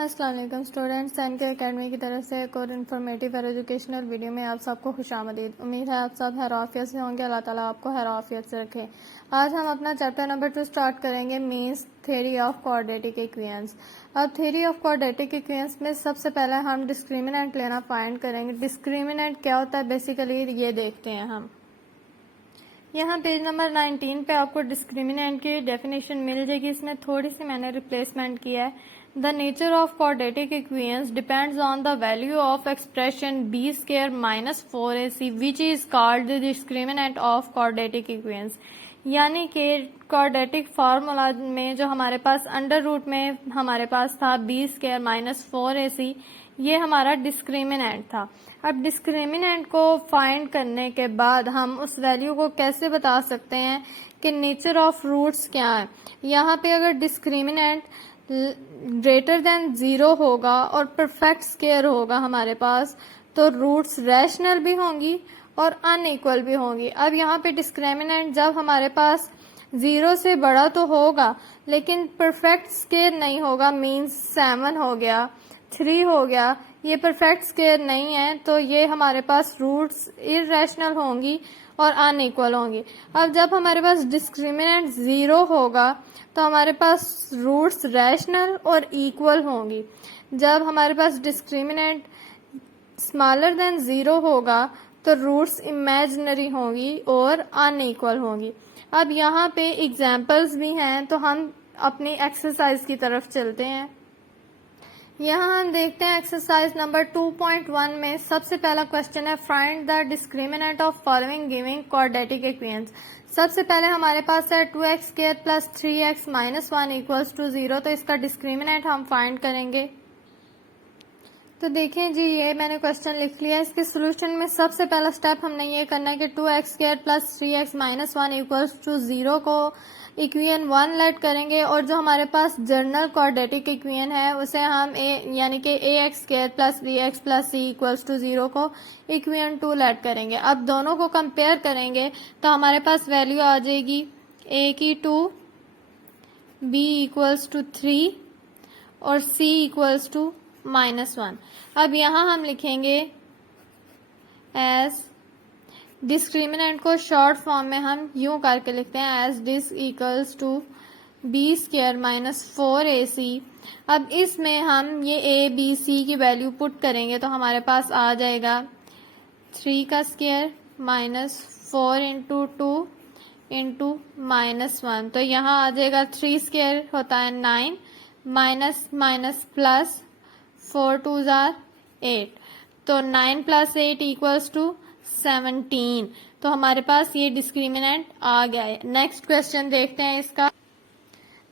अस्सलाम वालेकुम students, N K academy की तरफ से एक और इन्फॉर्मेटिव और एजुकेशनल वीडियो में आप सबको खुशामदीद। उम्मीद है आप सब हैराफियत से होंगे। अल्लाह ताला आपको हैराफियत से रखे। आज हम अपना चैप्टर नंबर 2 स्टार्ट करेंगे, means theory of quadratic equations. अब थ्योरी ऑफ क्वाड्रेटिक इक्वेशंस में सबसे पहले हम डिस्क्रिमिनेंट लेना फाइंड करेंगे। डिस्क्रिमिनेंट क्या होता है बेसिकली ये देखते हैं हम। यहाँ पेज नंबर 19 पे आपको डिस्क्रिमिनेंट की डेफिनेशन मिल जाएगी। इसमें थोड़ी सी मैंने रिप्लेसमेंट किया है। The nature of quadratic equations depends on the value of expression b square minus 4ac which is called the discriminant of quadratic equations. यानी कि क्वाड्रेटिक फार्मूला में जो हमारे पास अंडर रूट में हमारे पास था b स्क्वायर माइनस 4ac, ये हमारा डिस्क्रिमिनेंट था। अब डिस्क्रिमिनेंट को फाइंड करने के बाद हम उस वैल्यू को कैसे बता सकते हैं कि नेचर ऑफ रूट्स क्या है। यहाँ पे अगर डिस्क्रिमिनेंट ग्रेटर देन 0 होगा और परफेक्ट स्क्वायर होगा हमारे पास, तो रूट्स रैशनल भी होंगी और अनइक्वल भी होंगी। अब यहाँ पे डिस्क्रिमिनेंट जब हमारे पास 0 से बड़ा तो होगा लेकिन परफेक्ट स्क्वायर नहीं होगा, मीन्स 7 हो गया, 3 हो गया, ये परफेक्ट स्क्वायर नहीं है, तो ये हमारे पास रूट्स इरेशनल होंगी और अनइक्वल होंगी। अब जब हमारे पास डिस्क्रिमिनेंट 0 होगा तो हमारे पास रूट्स रैशनल और इक्वल होंगी। जब हमारे पास डिस्क्रिमिनेंट स्मॉलर देन 0 होगा तो रूट्स इमेजिनरी होंगी और अनइक्वल होंगी। अब यहाँ पे एग्जाम्पल्स भी हैं, तो हम अपनी एक्सरसाइज की तरफ चलते हैं। यहाँ हम देखते हैं एक्सरसाइज नंबर 2.1 में सबसे पहला क्वेश्चन है, find the discriminant of following giving quadratic equations. सबसे पहले हमारे पास है 2x square plus 3x minus 1 equals to 0, तो इसका डिस्क्रिमिनेंट हम फाइंड करेंगे। तो देखें जी, ये मैंने क्वेश्चन लिख लिया। इसके सोल्यूशन में सबसे पहला स्टेप हमने ये करना है कि 2x square plus 3x minus 1 equals to 0 को इक्वेशन 1 लेट करेंगे, और जो हमारे पास जनरल क्वाड्रेटिक इक्वेशन है उसे हम यानी कि ax square plus bx plus c equals to 0 को इक्वेशन 2 लेट करेंगे। अब दोनों को कंपेयर करेंगे तो हमारे पास वैल्यू आ जाएगी a की 2, b इक्वल्स टू 3 और c इक्वल्स टू -1। अब यहाँ हम लिखेंगे एज डिस्क्रिमिनेंट को शॉर्ट फॉर्म में हम यूं करके लिखते हैं as dis equals to B square minus 4ac। अब इसमें हम ये a b c की वैल्यू पुट करेंगे तो हमारे पास आ जाएगा 3 का स्क्वायर माइनस 4 इंटू 2 इंटू -1। तो यहाँ आ जाएगा 3 स्क्वायर होता है 9 माइनस माइनस प्लस 4 2 जार 8, तो 9 प्लस 8 इक्वल्स टू 17। तो हमारे पास ये डिस्क्रिमिनेंट आ गया है। नेक्स्ट क्वेश्चन देखते हैं इसका।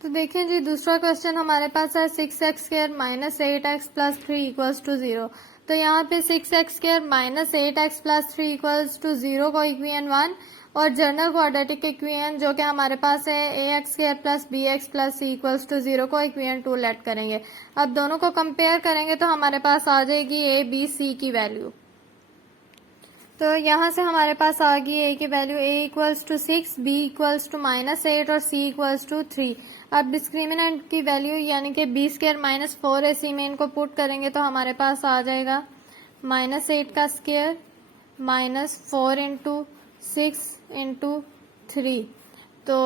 तो देखें जी, दूसरा क्वेश्चन हमारे पास है 6x square minus 8x plus 3 equals to 0। तो यहाँ पे 6x square minus 8x plus 3 equals to 0 को इक्वेशन 1 और जनरल क्वाड्रेटिक इक्वेशन जो कि हमारे पास है ax square plus bx plus c equals to 0 को इक्वेशन 2 लेट करेंगे। अब दोनों को कंपेयर करेंगे तो हमारे पास आ जाएगी a b c की वैल्यू। तो यहाँ से हमारे पास आ गई a की value a equals to 6, b equals to -8 और c इक्वल्स टू 3। अब डिस्क्रिमिनेंट की वैल्यू यानी कि b स्क्वायर माइनस 4ac में इनको पुट करेंगे तो हमारे पास आ जाएगा -8 का स्क्वायर माइनस 4 इंटू 6 इंटू 3। तो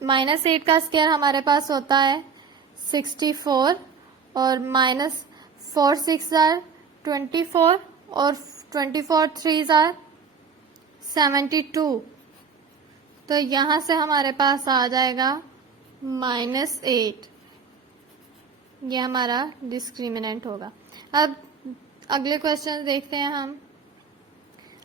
-8 का स्क्वायर हमारे पास होता है 64 और माइनस 4 6 आर 24 और 24 3 आर 72। तो यहाँ से हमारे पास आ जाएगा -8। ये हमारा डिस्क्रिमिनेंट होगा। अब अगले क्वेश्चन देखते हैं हम।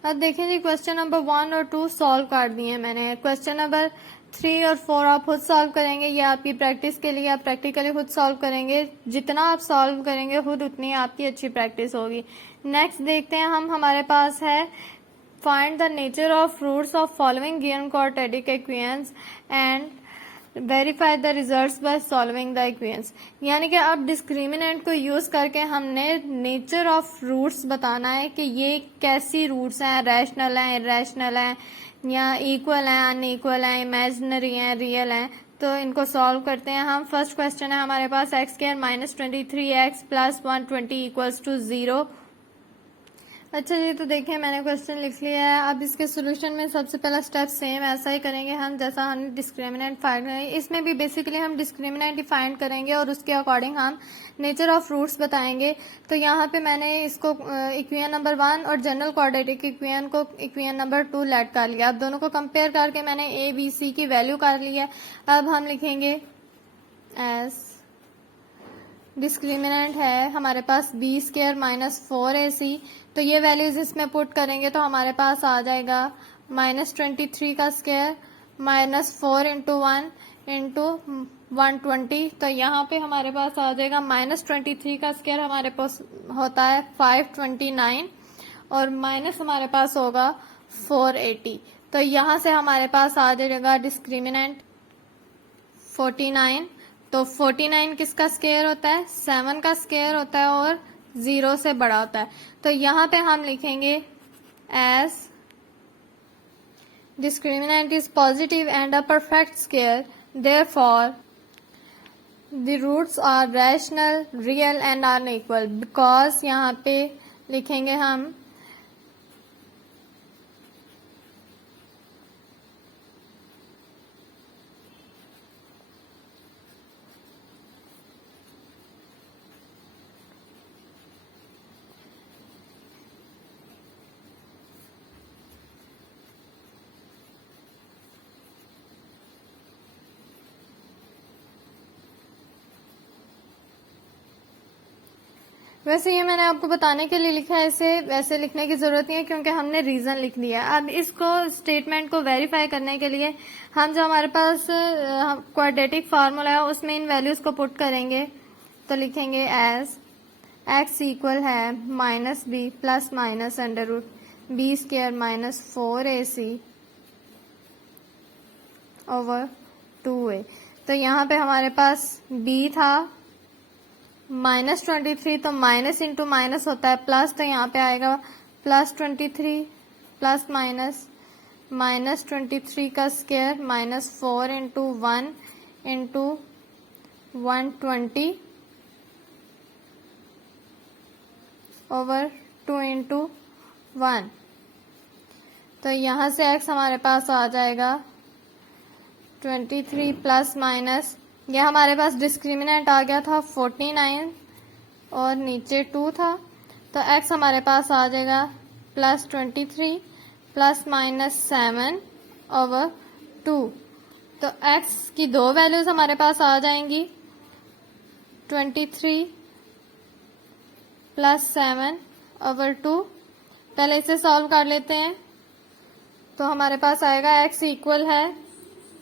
अब देखें जी, क्वेश्चन नंबर 1 और 2 सॉल्व कर दिए मैंने। क्वेश्चन नंबर 3 और 4 आप खुद सॉल्व करेंगे, ये आपकी प्रैक्टिस के लिए आप प्रैक्टिकली खुद सॉल्व करेंगे। जितना आप सॉल्व करेंगे खुद उतनी आपकी अच्छी प्रैक्टिस होगी। नेक्स्ट देखते हैं हम, हमारे पास है find the nature of roots of following given quadratic equations and verify the results by solving the equations. यानी कि अब डिस्क्रिमिनेंट को यूज करके हमने नेचर ऑफ रूट्स बताना है कि ये कैसी रूट्स हैं, रैशनल हैं, इरेशनल हैं, या इक्वल हैं, अनइक्वल हैं, इमेजिनरी हैं, रियल हैं। तो इनको सॉल्व करते हैं हम। फर्स्ट क्वेश्चन है हमारे पास x square minus 23x plus 120 equals to 0। अच्छा जी, तो देखिए मैंने क्वेश्चन लिख लिया है। अब इसके सोल्यूशन में सबसे पहला स्टेप सेम ऐसा ही करेंगे हम जैसा हमने डिस्क्रिमिनेंट फाइंड करेंगे। इसमें भी बेसिकली हम डिस्क्रिमिनेंट ही फाइंड करेंगे और उसके अकॉर्डिंग हम नेचर ऑफ रूट्स बताएंगे। तो यहाँ पे मैंने इसको इक्वेशन नंबर 1 और जनरल क्वाड्रेटिक इक्वेशन को इक्वेशन नंबर 2 लेट कर लिया। अब दोनों को कंपेयर करके मैंने ए बी सी की वैल्यू कर ली है। अब हम लिखेंगे एस डिस्क्रिमिनेंट है हमारे पास बी स्क्वायर माइनस 4ac। तो ये वैल्यूज इसमें पुट करेंगे तो हमारे पास आ जाएगा माइनस 23 का स्क्वायर माइनस 4 इंटू 1 इंटू 120। तो यहाँ पे हमारे पास आ जाएगा माइनस 23 का स्क्वायर हमारे पास होता है 529 और माइनस हमारे पास होगा 480। तो यहाँ से हमारे पास आ जाएगा डिस्क्रिमिनेंट 49। तो 49 किसका स्क्वायर होता है? 7 का स्क्वायर होता है और 0 से बड़ा होता है। तो यहाँ पे हम लिखेंगे as discriminant is positive and a perfect square, therefore the roots are rational, real and unequal. Because यहाँ पे लिखेंगे हम वैसे ये मैंने आपको बताने के लिए लिखा है, इसे वैसे लिखने की जरूरत नहीं है क्योंकि हमने रीजन लिख दिया। अब इसको स्टेटमेंट को वेरीफाई करने के लिए हम जो हमारे पास क्वाड्रेटिक फार्मूला है उसमें इन वैल्यूज को पुट करेंगे। तो लिखेंगे एज एक्स इक्वल है minus b plus minus under root b square minus 4ac over 2a। तो यहाँ पे हमारे पास b था माइनस 23, तो माइनस इंटू माइनस होता है प्लस, तो यहाँ पे आएगा प्लस 23 प्लस माइनस माइनस 23 का square minus 4 into 1 into 120 over 2 into 1। तो यहाँ से x हमारे पास आ जाएगा 23 प्लस माइनस, यह हमारे पास डिस्क्रिमिनेंट आ गया था 49 और नीचे 2 था। तो x हमारे पास आ जाएगा प्लस 23 प्लस माइनस 7 ओवर 2। तो x की दो वैल्यूज हमारे पास आ जाएंगी 23 प्लस 7 ओवर 2। पहले इसे सॉल्व कर लेते हैं। तो हमारे पास आएगा x इक्वल है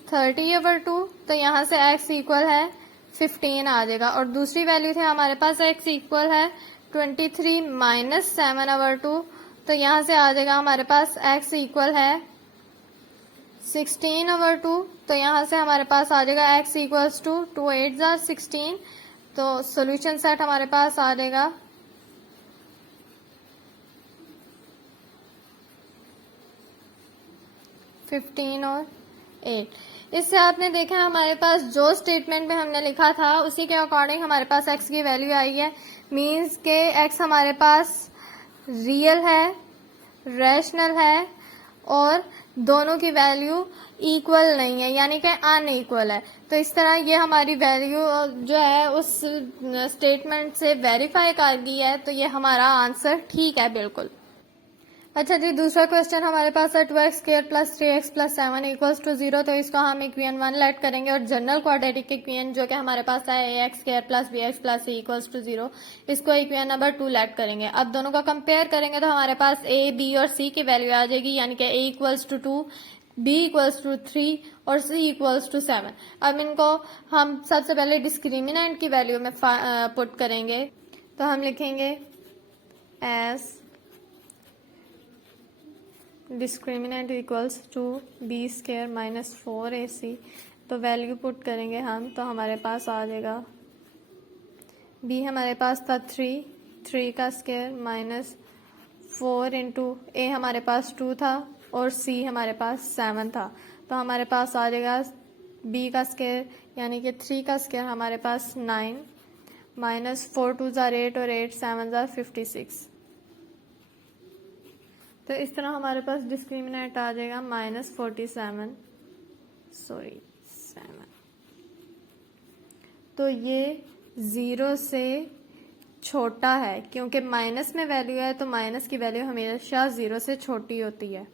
30 ओवर 2। तो यहाँ से x इक्वल है 15 आ जाएगा और दूसरी वैल्यू थे हमारे पास x इक्वल है 23 माइनस 7 ओवर 2। तो यहाँ से आ जाएगा हमारे पास x इक्वल है 16 ओवर 2। तो यहाँ से हमारे पास आ जाएगा x इक्वल्स टू 2 8 जार 16। तो सॉल्यूशन सेट हमारे पास आ जाएगा 15 और 8। इससे आपने देखा हमारे पास जो स्टेटमेंट में हमने लिखा था उसी के अकॉर्डिंग हमारे पास x की वैल्यू आई है। मींस के x हमारे पास रियल है, रैशनल है और दोनों की वैल्यू इक्वल नहीं है, यानी कि अनइक्वल है। तो इस तरह ये हमारी वैल्यू जो है उस स्टेटमेंट से वेरीफाई कर गई है। तो ये हमारा आंसर ठीक है बिल्कुल। अच्छा जी, दूसरा क्वेश्चन हमारे पास है 2x square plus 3x plus 7 equals to 0। तो इसको हम इक्वेशन 1 लेट करेंगे और जनरल क्वाड्रेटिक इक्वेशन जो कि हमारे पास है ax square plus bx plus c equals to 0, इसको इक्वेशन नंबर 2 लेट करेंगे। अब दोनों का कंपेयर करेंगे तो हमारे पास a b और c की वैल्यू आ जाएगी, यानी कि a equals to 2, b equals to 3 और c इक्वल्स टू 7। अब इनको हम सबसे पहले डिस्क्रिमिनेंट की वैल्यू में पुट करेंगे। तो हम लिखेंगे as discriminant equals to B square minus 4ac। तो वैल्यू पुट करेंगे हम तो हमारे पास आ जाएगा b हमारे पास था 3 का स्क्वायर माइनस 4 इंटू a हमारे पास 2 था और C हमारे पास 7 था, तो हमारे पास आ जाएगा B का स्क्वायर यानी कि 3 का स्क्वायर हमारे पास 9 माइनस 4 2 ज़ार 8 और 8 7 ज़ार 56। तो इस तरह हमारे पास डिस्क्रिमिनेंट आ जाएगा -47 7। तो ये 0 से छोटा है, क्योंकि माइनस में वैल्यू है तो माइनस की वैल्यू हमेशा 0 से छोटी होती है।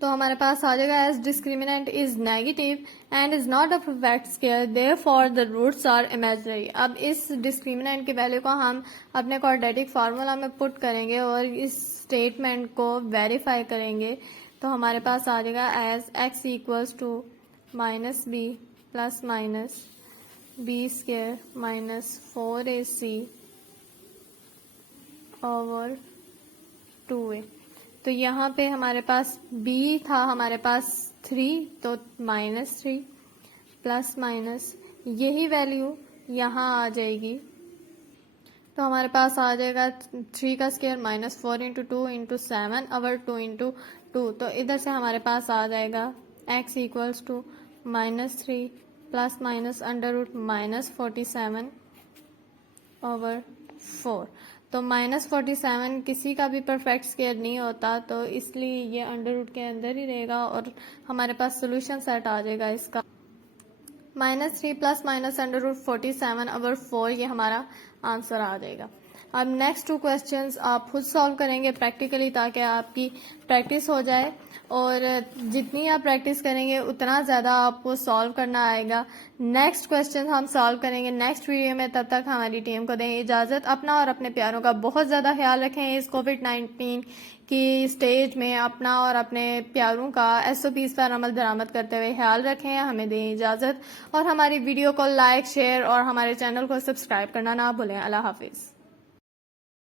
तो हमारे पास आ जाएगा as discriminant is negative and is not a perfect square therefore the roots are imaginary. अब इस डिस्क्रिमिनेंट की वैल्यू को हम अपने क्वाड्रेटिक फार्मूला में पुट करेंगे और इस स्टेटमेंट को वेरीफाई करेंगे। तो हमारे पास आ जाएगा as x equals to -b plus minus b square minus 4ac over 2a। तो यहाँ पे हमारे पास b था हमारे पास 3, तो -3 प्लस माइनस यही वैल्यू यहाँ आ जाएगी। तो हमारे पास आ जाएगा 3 का square -4 into 2 into 7 over 2 into 2। तो इधर से हमारे पास आ जाएगा x equals to -3 plus minus √-47 over 4। तो -47 किसी का भी परफेक्ट स्क्वायर नहीं होता, तो इसलिए ये अंडर रूट के अंदर ही रहेगा और हमारे पास सोल्यूशन सेट आ जाएगा इसका। -3 प्लस माइनस √47 ओवर 4 ये हमारा आंसर आ जाएगा। अब नेक्स्ट 2 क्वेश्चंस आप खुद सॉल्व करेंगे प्रैक्टिकली, ताकि आपकी प्रैक्टिस हो जाए और जितनी आप प्रैक्टिस करेंगे उतना ज़्यादा आपको सॉल्व करना आएगा। नेक्स्ट क्वेश्चन हम सॉल्व करेंगे नेक्स्ट वीडियो में। तब तक हमारी टीम को दें इजाज़त। अपना और अपने प्यारों का बहुत ज़्यादा ख्याल रखें। इस कोविड-19 की स्टेज में अपना और अपने प्यारों का SOPs पर अमल दरामद करते हुए ख्याल रखें। हमें दें इजाज़त और हमारी वीडियो को लाइक शेयर और हमारे चैनल को सब्सक्राइब करना ना भूलें। अल्लाह हाफिज़।